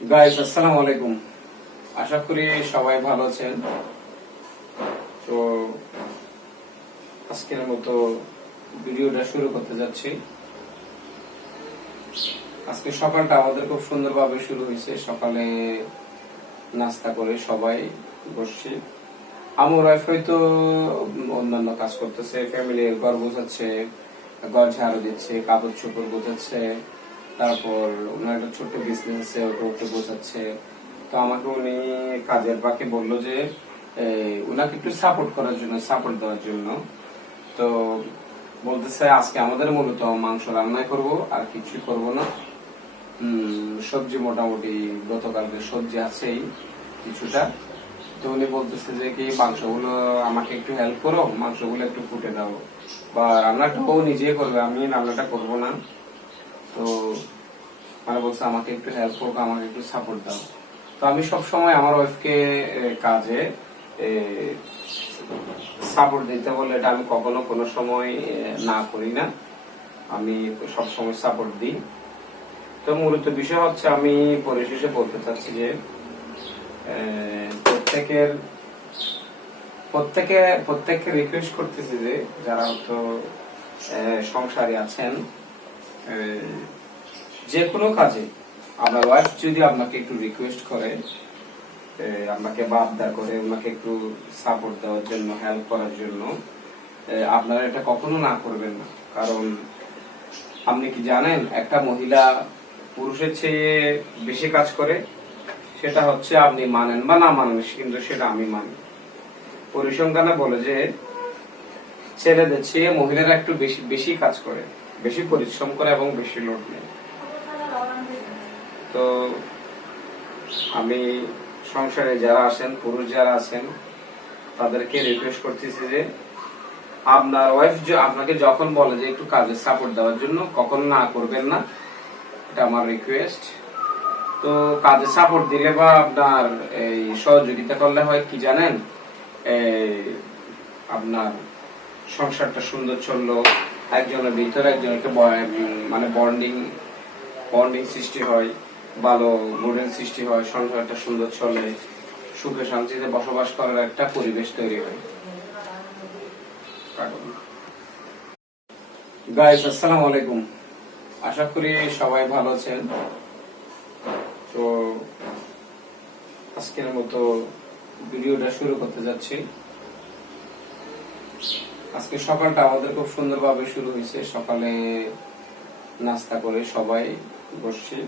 Guys, আসসালামু আলাইকুম। আশা করি সবাই ভালো আছেন। তো আজকের মতো ভিডিওটা শুরু করতে যাচ্ছি। আজকে সকালটা আমাদের খুব সুন্দরভাবে শুরু হয়েছে। সকালে নাস্তা করে সবাই বসছি। আমার ওয়াইফ হয়তো অন্যান্য কাজ করতেছে, ফ্যামিলির ঘর গোছাচ্ছে, ঘর ঝাড়ু দিচ্ছে, কাপড় চোপড় গোছাচ্ছে। তারপর ওনার একটা ছোট্ট বিজনেস আছে, ওটা গোছাচ্ছে। তো আমাকে উনি কাজের ফাঁকে বললো যে ওনাকে একটু সাপোর্ট করার জন্য, সাপোর্ট দেওয়ার জন্য। তো বলতেছে আজকে আমাদের মূলত মাংস রান্না করব, আর কিছুই করব না। সবজি মোটামুটি গতকালকে সবজি আছেই কিছুটা। তো উনি বলতেছে যে কি মাংসগুলো আমাকে একটু হেল্প করো, মাংসগুলো একটু ফুটে দাও, বা রান্নাটাও নিজে করবে, আমি রান্নাটা করব না। তো মানে বলছে আমাকে একটু হেল্প করো, আমাকে একটু সাপোর্ট দাও। তো আমি সব সময় আমার ওয়াইফকে কাজে সাপোর্ট দিতে বলে এটা আমি কখনো কোনো সময় না করি না। আমি সব সময় সাপোর্ট দিই। তো মূলত বিষয় হচ্ছে আমি পরিশেষে বলতে চাচ্ছি যে প্রত্যেকের প্রত্যেকে প্রত্যেককে রিকোয়েস্ট করতেছি যে যারা হয়তো সংসারে আছেন, যে কোনো কাজে আপনার ওয়াইফ যদি আপনাকে একটু রিকোয়েস্ট করে, আপনাকে বাবদা করে, ওনাকে একটু সাপোর্ট দেওয়ার জন্য, হেল্প করার জন্য, আপনারা এটা কখনো না করবেন না। কারণ আপনি কি জানেন একটা মহিলা পুরুষের চেয়ে বেশি কাজ করে? সেটা হচ্ছে আপনি মানেন বা না মানেন, কিন্তু সেটা আমি মানি। পরিসংখ্যানে বলে যে ছেলেদের চেয়ে মহিলারা একটু বেশি বেশি কাজ করে, বেশি পরিশ্রম করে এবং বেশি লোড নেয়। তো আমি সংসারে যারা আছেন, পুরুষ যারা আছেন, তাদেরকে রিকোয়েস্ট করতেছি যে আপনার ওয়াইফ আপনাকে যখন বলে যে একটু কাজে সাপোর্ট দেওয়ার জন্য, কখনো না করবেন না। এটা আমার রিকোয়েস্ট। তো কাজে সাপোর্ট দিলে বা আপনার এই সহযোগিতা করলে হয় কি জানেন, আপনার সংসারটা সুন্দর চললো, একজনের ভিতরে একজনকে মানে বন্ডিং বন্ডিং সৃষ্টি হয়, ভালো বন্ডিং সৃষ্টি হয়, সংসারটা সুন্দর চলে, সুখে শান্তিতে বসবাস করার একটা পরিবেশ তৈরি হয়। গাইস, আসসালামু আলাইকুম। আশা করি সবাই ভালো আছেন। তো আজকের মতো ভিডিওটা শুরু করতে যাচ্ছি। আজকে সকালটা আমাদের খুব সুন্দরভাবে শুরু হয়েছে। সকালে নাস্তা করে সবাই বসছি।